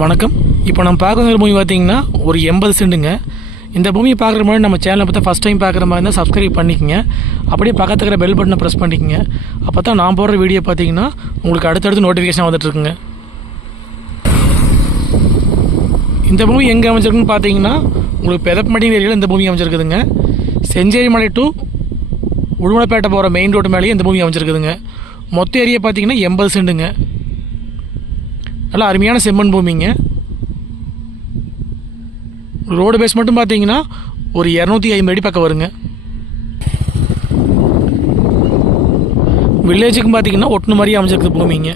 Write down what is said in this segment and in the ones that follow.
வணக்கம். இப்போ நம்ம பார்க்குற பூமி பார்த்தீங்கன்னா ஒரு 80 சென்ட்டுங்க. இந்த பூமியை பார்க்குற மாதிரி நம்ம சேனலை பார்த்தா ஃபஸ்ட் டைம் பார்க்குற மாதிரி இருந்தால் சப்ஸ்கிரைப் பண்ணிக்கங்க. அப்படியே பக்கத்தில் இருக்கிற பெல் பட்டனை ப்ரெஸ் பண்ணிக்கங்க. அப்போ தான் நான் போடுற வீடியோ பார்த்தீங்கன்னா உங்களுக்கு அடுத்தடுத்து நோட்டிஃபிகேஷன் வந்துட்டுருக்குங்க. இந்த பூமி எங்கே அமைச்சிருக்குன்னு பார்த்தீங்கன்னா உங்களுக்கு பெதப்பமடி ஏரியாவில் இந்த பூமி அமைச்சிருக்குதுங்க. செஞ்சேரி மலை டு உடுமலைப்பேட்டை போகிற மெயின் ரோடு மேலேயே இந்த பூமி அமைச்சிருக்குதுங்க. மொத்த ஏரியா பார்த்தீங்கன்னா 80 சென்ட்டுங்க. நல்லா அருமையான செம்மண் பூமிங்க. ரோடு பேஸ் மட்டும் பார்த்தீங்கன்னா ஒரு 250 அடி பக்கம் வருங்க. வில்லேஜுக்கும் பார்த்தீங்கன்னா ஒட்டுன மாதிரி அமைச்சிருக்கு பூமிங்க.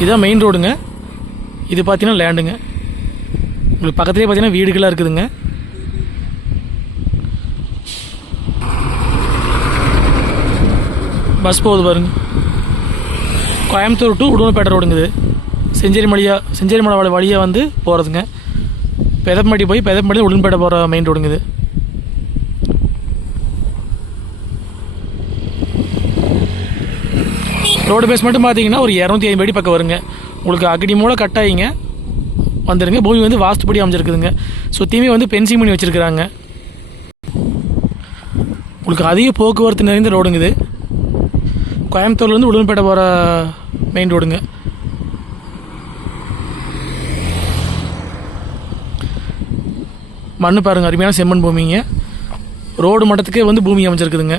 இதுதான் மெயின் ரோடுங்க. இது பார்த்தீங்கன்னா லேண்டுங்க. உங்களுக்கு பக்கத்துலேயே பார்த்தீங்கன்னா வீடுகளாக இருக்குதுங்க. பஸ் போகுது பாருங்க. கோயம்புத்தூர் டு உடுமலைப்பேட்டை ரோடுங்குது. செஞ்சேரி மலை வழியாக வந்து போகிறதுங்க. பெதப்பமடி போய் பெதப்பமடி உடுமலைப்பேட்டை போகிற மெயின் ரோடுங்குது. ரோடு பேஸ் மட்டும் பார்த்தீங்கன்னா ஒரு 250 அடி பக்கம் வருங்க. உங்களுக்கு அகடி மூலம் கட்டாயிங்க வந்துடுங்க. பூமி வந்து வாஸ்துப்படி அமைச்சிருக்குதுங்க. சுற்றியுமே வந்து பென்சிங் பண்ணி வச்சுருக்குறாங்க. உங்களுக்கு அதிக போக்குவரத்து நிறைந்த ரோடுங்குது. கோயம்புத்தூர்லேருந்து உடுமலைப்பேட்டை போகிற மெயின் ரோடுங்க. மண்ணு பாருங்க, அருமையான செம்மண் பூமிங்க. ரோடு மட்டத்துக்கே வந்து பூமி அமைச்சிருக்குதுங்க.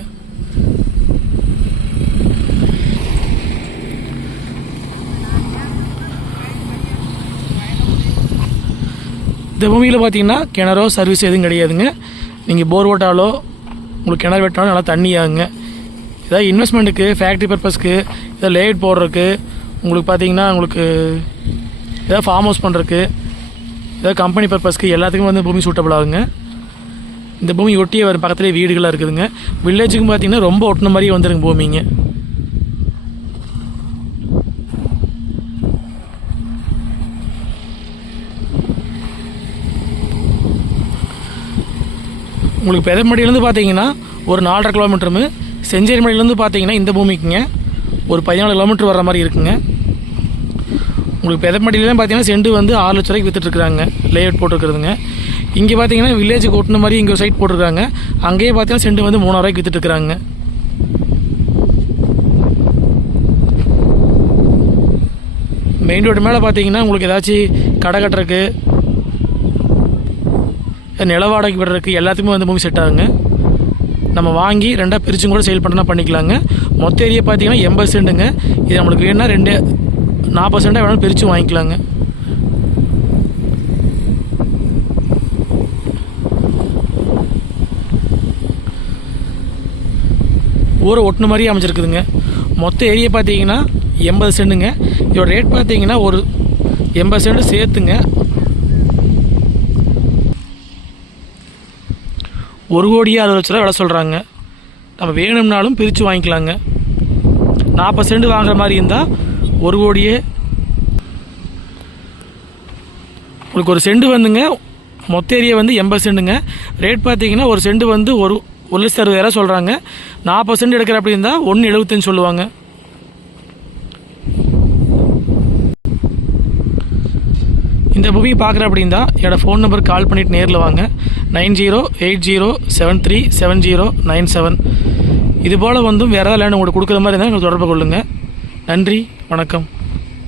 இந்த பூமியில் பார்த்தீங்கன்னா கிணறோ சர்வீஸ் எதுவும் கிடையாதுங்க. நீங்கள் போர் ஓட்டாலோ உங்களுக்கு கிணறு வெட்டாலும் நல்லா தண்ணி ஆகுங்க. ஏதாவது இன்வெஸ்ட்மெண்ட்டுக்கு, ஃபேக்ட்ரி பர்பஸ்க்கு, ஏதாவது லேஅவுட் போடுறதுக்கு, உங்களுக்கு பார்த்தீங்கன்னா உங்களுக்கு ஏதாவது ஃபார்ம் ஹவுஸ் பண்ணுறதுக்கு, ஏதாவது கம்பெனி பர்பஸ்க்கு எல்லாத்துக்கும் வந்து பூமி சூட்டபிள் ஆகுங்க. இந்த பூமி ஒட்டியே வரும், பக்கத்துலேயே வீடுகளாக இருக்குதுங்க. வில்லேஜுக்கும் பார்த்தீங்கன்னா ரொம்ப ஒட்டின மாதிரியே வந்துருங்க பூமிங்க. உங்களுக்கு பெதப்பமடியிலேருந்து பார்த்தீங்கன்னா ஒரு 4.5 கிலோமீட்டருமே, செஞ்சேரி மலையிலேருந்து பார்த்தீங்கன்னா இந்த பூமிக்குங்க ஒரு 14 கிலோமீட்டர் வர்ற மாதிரி இருக்குங்க. உங்களுக்கு பெதப்பமடியிலாம் பார்த்தீங்கன்னா செண்டு வந்து 6 லட்ச ரூபாய்க்கு விற்றுட்ருக்குறாங்க. லேஅவுட் போட்டுருக்குறதுங்க. இங்கே பார்த்தீங்கன்னா வில்லேஜுக்கு ஓட்டுன மாதிரி இங்கே சைட் போட்டிருக்காங்க. அங்கேயே பார்த்தீங்கன்னா செண்டு வந்து 3000 ரூபாய்க்கு விற்றுட்ருக்குறாங்க. மெயின் ரோடு மேலே பார்த்தீங்கன்னா உங்களுக்கு ஏதாச்சும் கடை கட்டுறதுக்கு, நில வாடகைக்கு விடுறதுக்கு எல்லாத்துக்குமே வந்து பூமி செட் ஆகுங்க. நம்ம வாங்கி ரெண்டாக பிரிச்சும் கூட சேல் பண்ணுறனா பண்ணிக்கலாங்க. மொத்த ஏரியா பார்த்தீங்கன்னா 80 சென்ட்டுங்க. இது நம்மளுக்கு வேணும்னா 40 சென்ட்டாக வேணாலும் பிரித்து வாங்கிக்கலாங்க. ஊரை ஒட்டுன மாதிரி அமைச்சிருக்குதுங்க. மொத்த ஏரியா பார்த்தீங்கன்னா 80 சென்ட்டுங்க. இதோட ரேட் பார்த்தீங்கன்னா ஒரு 80 சென்ட் சேர்த்துங்க 1,60,00,000 விலை சொல்கிறாங்க. நம்ம வேணும்னாலும் பிரித்து வாங்கிக்கலாங்க. 40 சென்ட் வாங்குற மாதிரி இருந்தால் 1 கோடியே. உங்களுக்கு ஒரு சென்ட் வந்துங்க, மொத்த ஏரியா வந்து 80 சென்ட்டுங்க. ரேட் பார்த்தீங்கன்னா ஒரு சென்ட் வந்து 1,60,000 சொல்கிறாங்க. 40 சென்ட் எடுக்கிற அப்படி இருந்தால் 1,75 சொல்லுவாங்க. இந்த பூமியை பார்க்குற அப்படின்னா என்னோட ஃபோன் நம்பருக்கு கால் பண்ணிவிட்டு நேரில் வாங்க. 9080737097. இதுபோல் வந்து வேறு ஏதாவது லேண்ட் உங்களுக்கு கொடுக்குற மாதிரி இருந்தால் எங்களுக்கு தொடர்பு கொள்ளுங்கள். நன்றி, வணக்கம்.